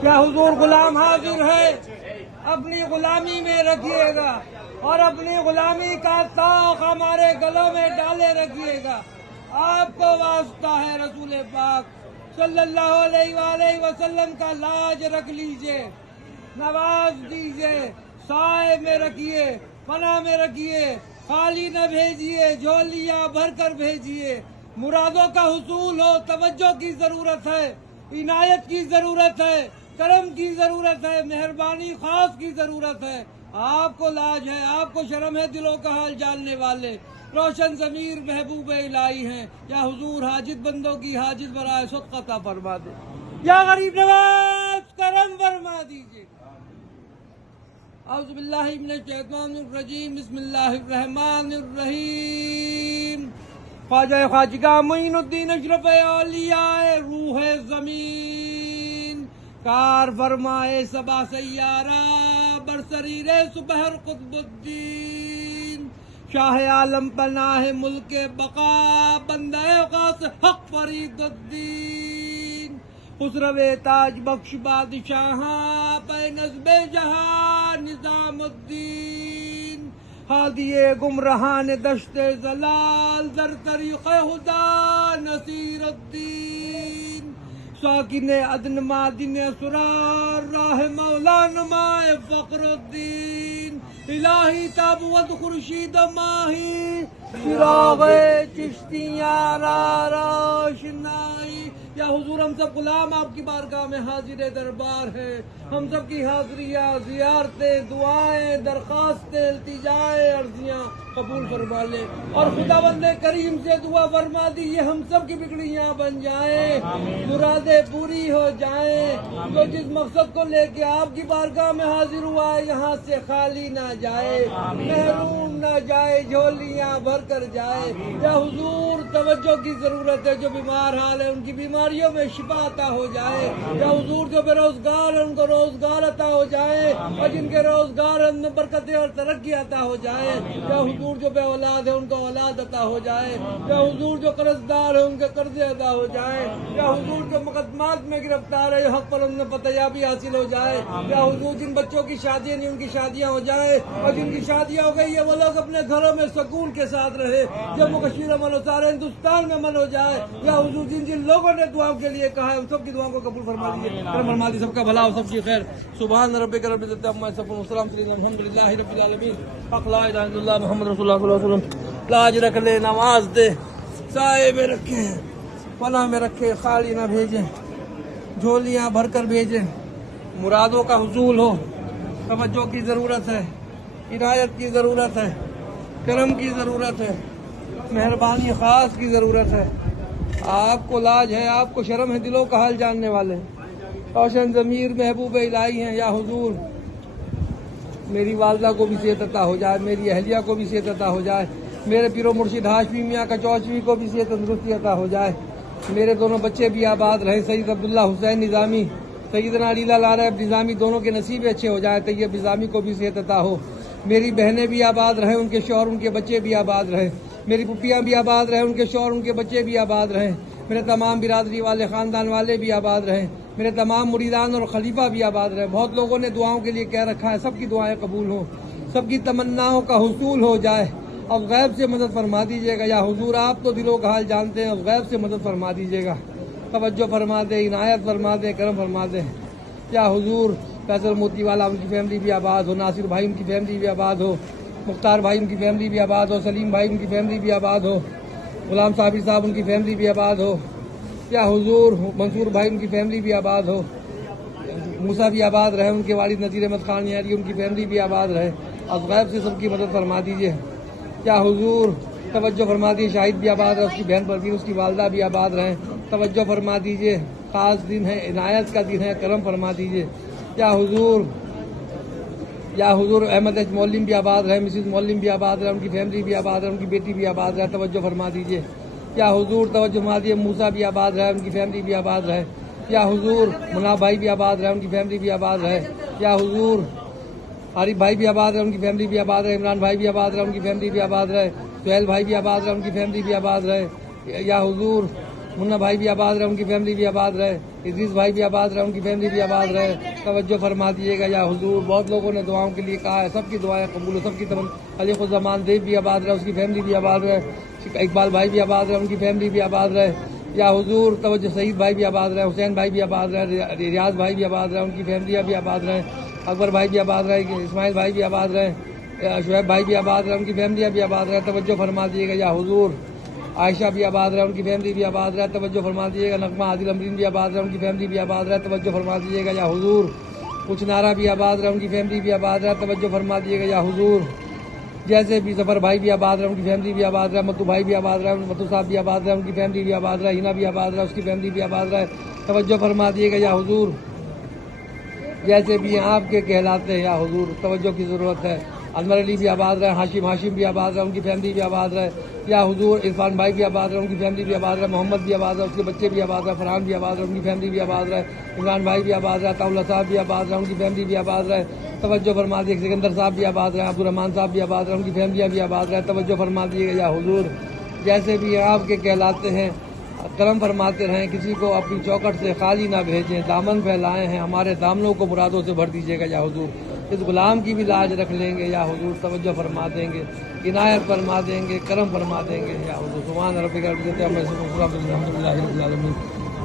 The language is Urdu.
کیا حضور غلام حاضر ہے؟ اپنی غلامی میں رکھیے گا اور اپنی غلامی کا طاق ہمارے گلوں میں ڈالے رکھیے گا۔ آپ کو واسطہ ہے رسول پاک صلی اللہ علیہ وآلہ وسلم کا لاج رکھ لیجئے، نواز دیجئے، سائے میں رکھیے، پناہ میں رکھیے، خالی نہ بھیجیے، جھولیاں بھر کر بھیجیے۔ مرادوں کا حصول ہو، توجہ کی ضرورت ہے، عنایت کی ضرورت ہے، کرم کی ضرورت ہے، مہربانی خاص کی ضرورت ہے۔ آپ کو لاج ہے، آپ کو شرم ہے، دلوں کا حال جاننے والے روشن ضمیر محبوب الہی ہیں۔ یا حضور حاجت بندوں کی حاجت برائے صدقہ عطا فرما دے، یا غریب نواز کرم فرما دیجیے۔ اعوذ باللہ من الشیطان الرجیم، بسم اللہ الرحمن الرحیم۔ خواجہ خواجگاہ معین الدین اشرف اولیاء روح زمین، کار فرمائے سبا سیارہ برسریر سبحر قطب الدین، شاہ عالم پناہ ملک بقا بندہ قاص حق فرید الدین، خسرو تاج بخش بادشاہاں پہ نظم جہاں نظام الدین، ہادی گمراہان دشت زلال در طریق خدا نصیر الدین، ساکن عدن معدن اسرار راہ مولا نمائے فخر الدین، الہی تابوت خورشید ماہی چراغ چشتیاں را روشنائی۔ یا حضور ہم سب غلام آپ کی بارگاہ میں حاضر دربار ہے، ہم سب کی حاضریاں، زیارتیں، دعائیں، درخواستیں، التجائیں، عرضیاں قبول فرما لے، اور خداوند کریم سے دعا فرما دی یہ ہم سب کی بگڑیاں بن جائیں، مرادیں پوری ہو جائیں، جو جس مقصد کو لے کے آپ کی بارگاہ میں حاضر ہوا ہے یہاں سے خالی نہ جائے، محروم نہ جائے، جھولیاں بھر کر جائے۔ یا حضور توجہ کی ضرورت ہے، جو بیمار حال ہے ان کی بیماریوں میں شفا عطا ہو جائے۔ یا حضور جو بے روزگار ہے ان کو روزگار عطا ہو جائے، اور جن کے روزگار میں برکتیں اور ترقی عطا ہو جائے۔ یا حضور جو بے اولاد ہے ان کو اولاد عطا ہو جائے۔ یا حضور جو قرض دار ہے ان کے قرضے ادا ہو جائے۔ یا حضور جو مقدمات میں گرفتار ہے حق پر ان میں فتحیابی حاصل ہو جائے۔ یا حضور جن بچوں کی شادیاں نہیں ان کی شادیاں ہو جائیں، اور جن کی شادیاں ہو گئی ہے وہ لوگ اپنے گھروں میں سکون کے ساتھ رہے، جب وہ کشمیر امن ہو سارے ہندوستان میں امن ہو جائے۔ یا حضور جن جن لوگوں نے دعاؤں کے لیے کہا ہے ان سب کی دعاؤں کو قبول فرما دیجیے، کرم فرما دیجیے، سب کا بھلا ہو، سب کی خیر۔ سبحان ربک رب العزت عما یصفون وسلام علی الحمد للہ رب العالمین۔ حق لا الہ الا اللہ محمد رسول اللہ صلی اللہ علیہ وسلم۔ لاج رکھ لے، نماز دے، سائے میں رکھے، پناہ میں رکھے، خالی نہ بھیجیں، جھولیاں بھر کر بھیجیں، مرادوں کا حصول ہو، توجہ کی ضرورت ہے، عنایت کی ضرورت ہے، کرم کی ضرورت ہے، مہربانی خاص کی ضرورت ہے۔ آپ کو لاج ہے، آپ کو شرم ہے، دلوں کا حال جاننے والے روشن ضمیر محبوب الہی ہیں۔ یا حضور میری والدہ کو بھی صحت عطا ہو جائے، میری اہلیہ کو بھی صحت عطا ہو جائے، میرے پیر و مرشد ہاشمی میاں کا چوچوی کو بھی صحت تندرستی عطا ہو جائے، میرے دونوں بچے بھی آباد رہیں، سید عبداللہ حسین نظامی، سیدنا علی لال عرب نظامی، دونوں کے نصیب اچھے ہو جائیں، طیب نظامی کو بھی صحت عطا ہو، میری بہنیں بھی آباد رہیں، ان کے شوہر ان کے بچے بھی آباد رہیں، میری پھپھیاں بھی آباد رہیں، ان کے شوہر ان کے بچے بھی آباد رہیں، میرے تمام برادری والے خاندان والے بھی آباد رہیں، میرے تمام مریدان اور خلیفہ بھی آباد رہیں۔ بہت لوگوں نے دعاؤں کے لیے کہہ رکھا ہے، سب کی دعائیں قبول ہوں، سب کی تمناؤں کا حصول ہو جائے۔ اب غیب سے مدد فرما دیجیے گا۔ یا حضور آپ تو دلوں کا حال جانتے ہیں، اب غیب سے مدد فرما دیجیے گا، توجہ فرما دے، عنایت فرما دے، کرم فرما دے۔ یا حضور فیصل موتی والا ان کی فیملی بھی آباد ہو، ناصر بھائی ان کی فیملی بھی آباد ہو، مختار بھائی ان کی فیملی بھی آباد ہو، سلیم بھائی ان کی فیملی بھی آباد ہو، غلام صابر صاحب ان کی فیملی بھی آباد ہو۔ یا حضور منصور بھائی ان کی فیملی بھی آباد ہو، موسیٰ بھی آباد رہے، ان کے والد نذیر احمد خان یاری ان کی فیملی بھی آباد رہے۔ اب غیب سے سب کی مدد فرما دیجیے۔ یا حضور توجہ فرما دیجیے، شاہد بھی آباد رہے، اس کی بہن پروین، اس کی والدہ بھی آباد رہیں، توجہ فرما دیجیے، خاص دن ہے، عنایت کا دن ہے، کرم فرما دیجیے۔ یا حضور احمد ایچ مولم بھی آباد رہے، مسز مولم بھی آباد رہے، ان کی فیملی بھی آباد رہے، ان کی بیٹی بھی آباد رہے، توجہ فرما دیجیے۔ یا حضور توجہ فرما دیجیے، موسیٰ بھی آباد رہے، ان کی فیملی بھی آباد رہے۔ یا حضور مناب بھائی بھی آباد رہے، ان کی فیملی بھی آباد رہے۔ یا حضور عارف بھائی بھی آباد رہے، ان کی فیملی بھی آباد رہے، عمران بھائی بھی آباد رہے، ان کی فیملی بھی آباد رہے۔ سہیل بھائی بھی آباد رہے، ان کی فیملی بھی آباد رہے یا حضور، منا بھائی بھی آباد رہے، ان کی فیملی بھی آباد رہے، عزیز بھائی بھی آباد رہے، ان کی فیملی بھی آباد رہے، توجہ فرما دیے گا یا حضور۔ بہت لوگوں نے دعاؤں کے لیے کہا ہے، سب کی دعائیں قبول ہو، سب کی خلیق الزمان دیو بھی آباد رہے، اس کی فیملی بھی آباد رہے، اقبال بھائی بھی آباد رہے، ان کی فیملی بھی آباد رہے یا حضور۔ توجہ سعید بھائی بھی آباد رہے، حسین بھائی بھی آباد رہے، ریاض بھائی بھی آباد رہے، ان کی فیملیاں بھی آباد رہے، اکبر بھائی بھی آباد رہے، اسماعیل بھائی بھی آباد رہے، شعیب بھائی بھی آباد رہے، ان کی فیملیاں بھی آباد رہے، توجہ فرما دیے گا یا حضور۔ عائشہ بھی آباد رہے، ان کی فیملی بھی آباد رہے، توجہ فرما دیے گا۔ نغمہ عادل امرین بھی آباد رہے، ان کی فیملی بھی آباد رہے، توجہ فرما دیے گا یا حضور۔ کچھ نارا بھی آباد رہے، ان کی فیملی بھی آباد رہے، توجہ فرما دیے گا یا حضور۔ جیسے بھی ظفر بھائی بھی آباد رہے، ان کی فیملی بھی آباد رہے، متو بھائی بھی آباد رہے، متو صاحب بھی آباد رہے، ان کی فیملی بھی آباد رہے، ہینا بھی آباد رہے، اس کی فیملی بھی آباد رہے، توجہ فرما دیے گا یا حضور۔ جیسے بھی آپ کے کہلاتے ہیں یا حضور، توجہ کی ضرورت ہے۔ انور علی بھی آباد رہے، ہاشم بھی آباد رہے، ان کی فیملی بھی آباد رہے یا حضور۔ عرفان بھائی بھی آباد رہے، ان کی فیملی بھی آباد رہے، محمد بھی آباد رہے، اس کے بچے بھی آباد رہے، فرحان بھی آباد رہے، ان کی فیملی بھی آباد رہے، عمران بھائی بھی آباد رہے، طاولہ صاحب بھی آباد رہے، ان کی فیملی بھی آباد رہے، توجہ فرما دیے۔ سکندر صاحب بھی آباد رہے، عبدالرحمان صاحب بھی آباد رہے، ان کی فیملیاں بھی آباد رہے، توجہ فرما دیے یا حضور۔ جیسے بھی آپ کے کہلاتے ہیں، کرم فرماتے رہیں، کسی کو اپنی چوکٹ سے خالی نہ بھیجیں، دامن پھیلائے ہیں، ہمارے دامنوں کو مرادوں سے بھر دیجیے گا یا حضور۔ اس غلام کی بھی لاج رکھ لیں گے یا حضور، توجہ فرما دیں گے، عنایت فرما دیں گے، کرم فرما دیں گے یا حضور۔ سبحان ربک رب العزت عما یصفون، الحمد للہ رب العالمین۔